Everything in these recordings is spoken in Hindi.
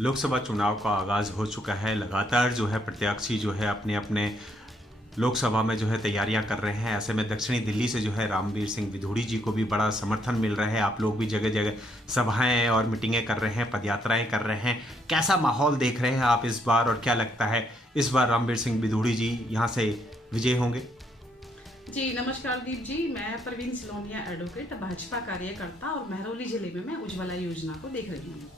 लोकसभा चुनाव का आगाज़ हो चुका है। लगातार जो है प्रत्याशी जो है अपने अपने लोकसभा में जो है तैयारियां कर रहे हैं। ऐसे में दक्षिणी दिल्ली से जो है रामवीर सिंह विधूड़ी जी को भी बड़ा समर्थन मिल रहा है। आप लोग भी जगह जगह सभाएं और मीटिंगें कर रहे हैं, पदयात्राएं कर रहे हैं। कैसा माहौल देख रहे हैं आप इस बार, और क्या लगता है इस बार रामवीर सिंह विधूड़ी जी यहाँ से विजय होंगे? जी नमस्कार दीप जी, मैं प्रवीण सिलोनिया एडवोकेट, भाजपा कार्यकर्ता और महरौली जिले में मैं उज्ज्वला योजना को देख रही हूँ।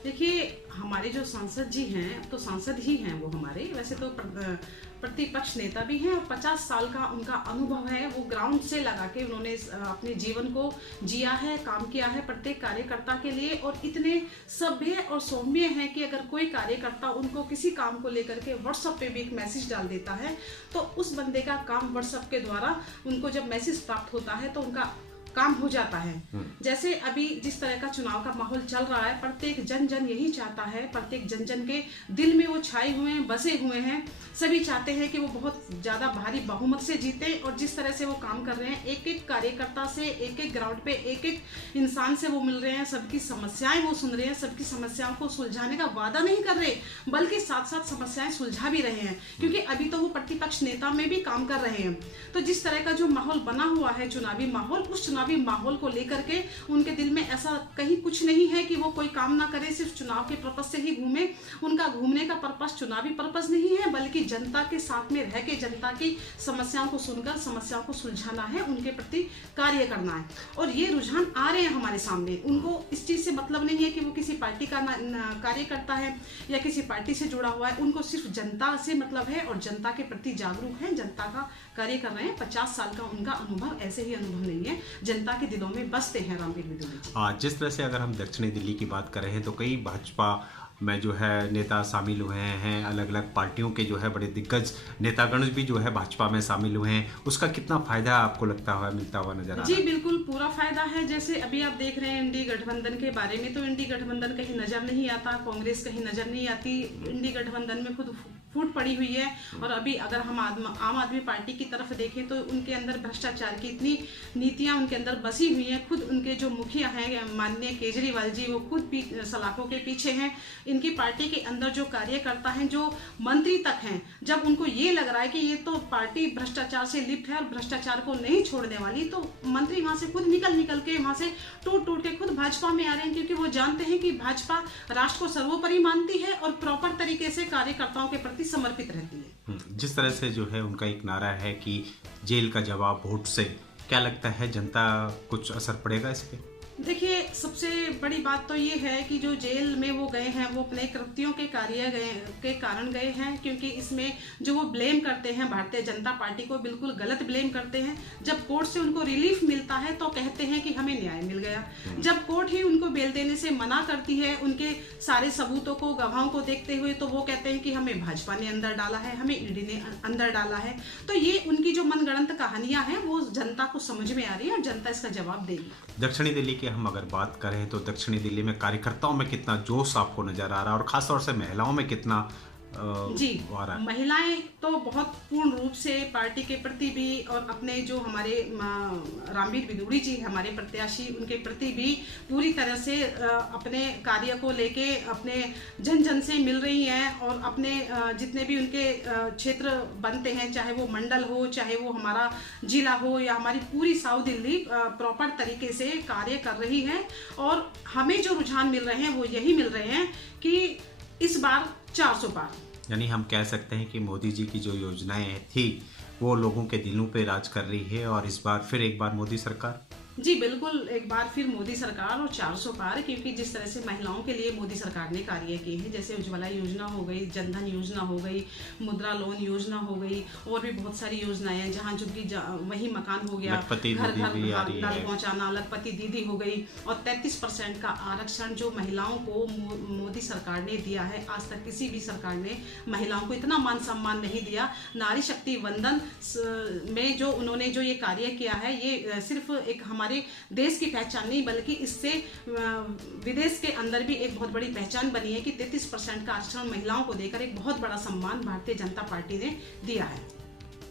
देखिए, हमारे जो सांसद जी हैं तो सांसद ही हैं वो हमारे, वैसे तो प्रतिपक्ष नेता भी हैं और 50 साल का उनका अनुभव है। वो ग्राउंड से लगा के उन्होंने अपने जीवन को जिया है, काम किया है प्रत्येक कार्यकर्ता के लिए, और इतने सभ्य और सौम्य हैं कि अगर कोई कार्यकर्ता उनको किसी काम को लेकर के व्हाट्सएप पे भी एक मैसेज डाल देता है तो उस बंदे का काम व्हाट्सएप के द्वारा उनको जब मैसेज प्राप्त होता है तो उनका काम हो जाता है। जैसे अभी जिस तरह का चुनाव का माहौल चल रहा है, प्रत्येक जन जन यही चाहता है, प्रत्येक जन जन के दिल में वो छाए हुए हैं, बसे हुए हैं। सभी चाहते हैं कि वो बहुत ज्यादा भारी बहुमत से जीते, और जिस तरह से वो काम कर रहे हैं, एक एक कार्यकर्ता से, एक एक ग्राउंड पे एक एक इंसान से वो मिल रहे हैं, सबकी समस्याएं वो सुन रहे हैं, सबकी समस्याओं को सुलझाने का वादा नहीं कर रहे बल्कि साथ साथ समस्याएं सुलझा भी रहे हैं, क्योंकि अभी तो वो प्रतिपक्ष नेता में भी काम कर रहे हैं। तो जिस तरह का जो माहौल बना हुआ है, चुनावी माहौल, उस चुनावी माहौल को लेकर के उनके दिल में ऐसा कहीं कुछ नहीं है कि वो कोई काम ना करे, सिर्फ चुनाव के पर्पस से ही घूमे। उनका घूमने का पर्पस चुनावी पर्पस नहीं है, बल्कि जनता के साथ में रह के जनता की समस्याओं को सुनकर समस्याओं को सुलझाना है, उनके प्रति कार्य करना है। और ये रुझान आ रहे हैं हमारे सामने। उनको इस चीज से मतलब नहीं है कि वो किसी पार्टी का कार्यकर्ता है या किसी पार्टी से जुड़ा हुआ है। उनको सिर्फ जनता से मतलब है और जनता के प्रति जागरूक है, जनता का कार्य कर रहे हैं। 50 साल का उनका अनुभव ऐसे ही अनुभव नहीं है, जनता के दिलों में बसते हैं रामवीर विधूड़ी जी। हाँ, जिस तरह से अगर हम दक्षिणी दिल्ली की बात करें हैं तो कई भाजपा में जो है नेता शामिल हुए हैं, अलग अलग पार्टियों के जो है बड़े दिग्गज नेतागण भी जो है भाजपा में शामिल हुए हैं। उसका कितना फायदा आपको लगता हुआ मिलता हुआ नजर आ रहा है? जी बिल्कुल, पूरा फायदा है। जैसे अभी आप देख रहे हैं इंडी गठबंधन के बारे में, तो इंडी गठबंधन कहीं नजर नहीं आता, कांग्रेस कहीं नजर नहीं आती। इंडी गठबंधन में खुद फूट पड़ी हुई है। और अभी अगर हम आम आदमी पार्टी की तरफ देखें तो उनके अंदर भ्रष्टाचार की इतनी नीतियां उनके अंदर बसी हुई हैं। खुद उनके जो मुखिया हैं माननीय केजरीवाल जी, वो खुद सलाखों के पीछे हैं। इनकी पार्टी के अंदर जो कार्यकर्ता हैं, जो मंत्री तक हैं, जब उनको ये लग रहा है कि ये तो पार्टी भ्रष्टाचार से लिप्त है और भ्रष्टाचार को नहीं छोड़ने वाली, तो मंत्री वहां से खुद निकल के वहां से टूट के खुद भाजपा में आ रहे हैं, क्योंकि वो जानते हैं कि भाजपा राष्ट्र को सर्वोपरि मानती है और प्रॉपर तरीके से कार्यकर्ताओं के प्रति समर्पित रहती है। जिस तरह से जो है उनका एक नारा है कि जेल का जवाब वोट से, क्या लगता है जनता कुछ असर पड़ेगा इस पे? देखिए, सबसे बड़ी बात तो ये है कि जो जेल में वो गए हैं वो अपने कृत्यों के कारण गए हैं, क्योंकि इसमें जो वो ब्लेम करते हैं भारतीय जनता पार्टी को, बिल्कुल गलत ब्लेम करते हैं। जब कोर्ट से उनको रिलीफ मिलता है तो कहते हैं कि हमें न्याय मिल गया। जब कोर्ट ही उनको बेल देने से मना करती है, उनके सारे सबूतों को, गवाहों को देखते हुए, तो वो कहते हैं कि हमें भाजपा ने अंदर डाला है, हमें ईडी ने अंदर डाला है। तो ये उनकी जो मनगढ़ंत कहानियां हैं वो जनता को समझ में आ रही है और जनता इसका जवाब देगी। दक्षिणी दिल्ली के हम अगर बात करें तो दक्षिणी दिल्ली में कार्यकर्ताओं में कितना जोश आपको नजर आ रहा है, और खासतौर से महिलाओं में कितना जी, महिलाएं तो बहुत पूर्ण रूप से पार्टी के प्रति भी और अपने जो हमारे रामवीर विधूड़ी जी हमारे प्रत्याशी, उनके प्रति भी पूरी तरह से अपने कार्य को लेके अपने जन जन से मिल रही हैं, और अपने जितने भी उनके क्षेत्र बनते हैं, चाहे वो मंडल हो, चाहे वो हमारा जिला हो, या हमारी पूरी साउथ दिल्ली प्रॉपर तरीके से कार्य कर रही है। और हमें जो रुझान मिल रहे हैं वो यही मिल रहे हैं कि इस बार 400 पार। यानी हम कह सकते हैं कि मोदी जी की जो योजनाएं थी वो लोगों के दिलों पे राज कर रही है, और इस बार फिर एक बार मोदी सरकार। जी बिल्कुल, एक बार फिर मोदी सरकार और 400 पार, क्योंकि जिस तरह से महिलाओं के लिए मोदी सरकार ने कार्य किए हैं, जैसे उज्ज्वला योजना हो गई, जनधन योजना हो गई, मुद्रा लोन योजना हो गई, और भी बहुत सारी योजनाएं हैं जहां झुग्गी वही मकान हो गया, घर घर नल पहुंचाना, लखपति दीदी हो गई, और 33% का आरक्षण जो महिलाओं को मोदी सरकार ने दिया है। आज तक किसी भी सरकार ने महिलाओं को इतना मान सम्मान नहीं दिया। नारी शक्ति वंदन में जो उन्होंने जो ये कार्य किया है, ये सिर्फ एक हमारे देश की पहचान नहीं, बल्कि इससे विदेश के अंदर भी एक बहुत बड़ी पहचान बनी है कि 33% का आरक्षण महिलाओं को देकर एक बहुत बड़ा सम्मान भारतीय जनता पार्टी ने दिया है।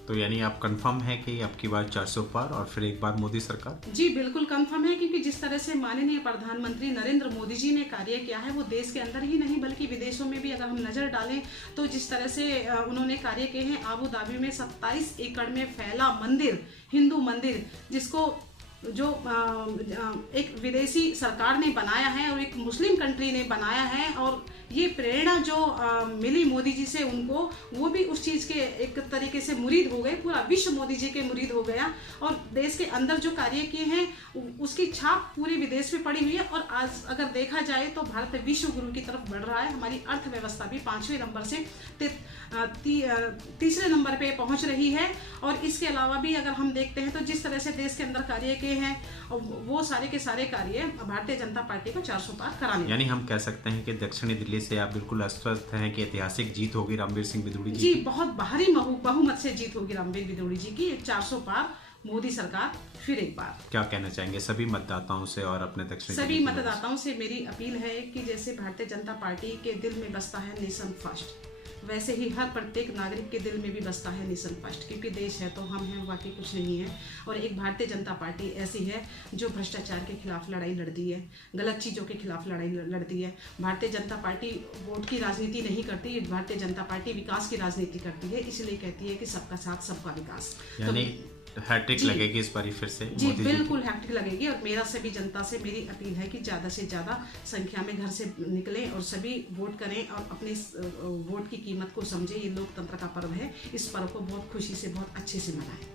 तो यानी आप कंफर्म है कि अब की बार 400 पार और फिर एक बार मोदी सरकार? जी बिल्कुल कंफर्म है, क्योंकि जिस तरह से माननीय प्रधानमंत्री नरेंद्र मोदी जी ने कार्य किया है वो देश के अंदर ही नहीं बल्कि विदेशों में भी अगर हम नजर डालें तो जिस तरह से उन्होंने कार्य किए हैं। आबू धाबी में 27 एकड़ में फैला मंदिर, हिंदू मंदिर, जिसको जो एक विदेशी सरकार ने बनाया है और एक मुस्लिम कंट्री ने बनाया है, और ये प्रेरणा जो मिली मोदी जी से उनको, वो भी उस चीज़ के एक तरीके से मुरीद हो गए। पूरा विश्व मोदी जी के मुरीद हो गया और देश के अंदर जो कार्य किए हैं उसकी छाप पूरे विदेश में पड़ी हुई है। और आज अगर देखा जाए तो भारत विश्व गुरु की तरफ बढ़ रहा है। हमारी अर्थव्यवस्था भी 5वें नंबर से तीसरे नंबर पे पहुंच रही है। और इसके अलावा भी अगर हम देखते हैं तो जिस तरह से देश के अंदर कार्य किए हैं वो सारे के सारे कार्य भारतीय जनता पार्टी को 400 पार कराने। यानी हम कह सकते हैं कि दक्षिणी दिल्ली से आप बिल्कुल आश्वस्त हैं कि ऐतिहासिक जीत होगी रामवीर सिंह विधूड़ी जी? जी बहुत भारी बहुमत से जीत होगी रामवीर विधूड़ी जी की। 400 पार, मोदी सरकार फिर एक बार। क्या कहना चाहेंगे सभी मतदाताओं से और अपने दक्षिणी सभी मतदाताओं से मेरी अपील है कि जैसे भारतीय जनता पार्टी के दिल में बसता है नेशन फर्स्ट, वैसे ही हर प्रत्येक नागरिक के दिल में भी बसता है नेशन फर्स्ट, क्योंकि देश है तो हम हैं, बाकी कुछ नहीं है। और एक भारतीय जनता पार्टी ऐसी है जो भ्रष्टाचार के खिलाफ लड़ाई लड़ती है, गलत चीज़ों के खिलाफ लड़ाई लड़ती है। भारतीय जनता पार्टी वोट की राजनीति नहीं करती, भारतीय जनता पार्टी विकास की राजनीति करती है, इसलिए कहती है कि सबका साथ सबका विकास। यानी हैट्रिक लगेगी इस बार फिर से? जी बिल्कुल हैट्रिक लगेगी। और मेरा सभी जनता से मेरी अपील है कि ज़्यादा से ज़्यादा संख्या में घर से निकलें और सभी वोट करें और अपने वोट की कीमत को समझें। ये लोकतंत्र का पर्व है, इस पर्व को बहुत खुशी से बहुत अच्छे से मनाएं।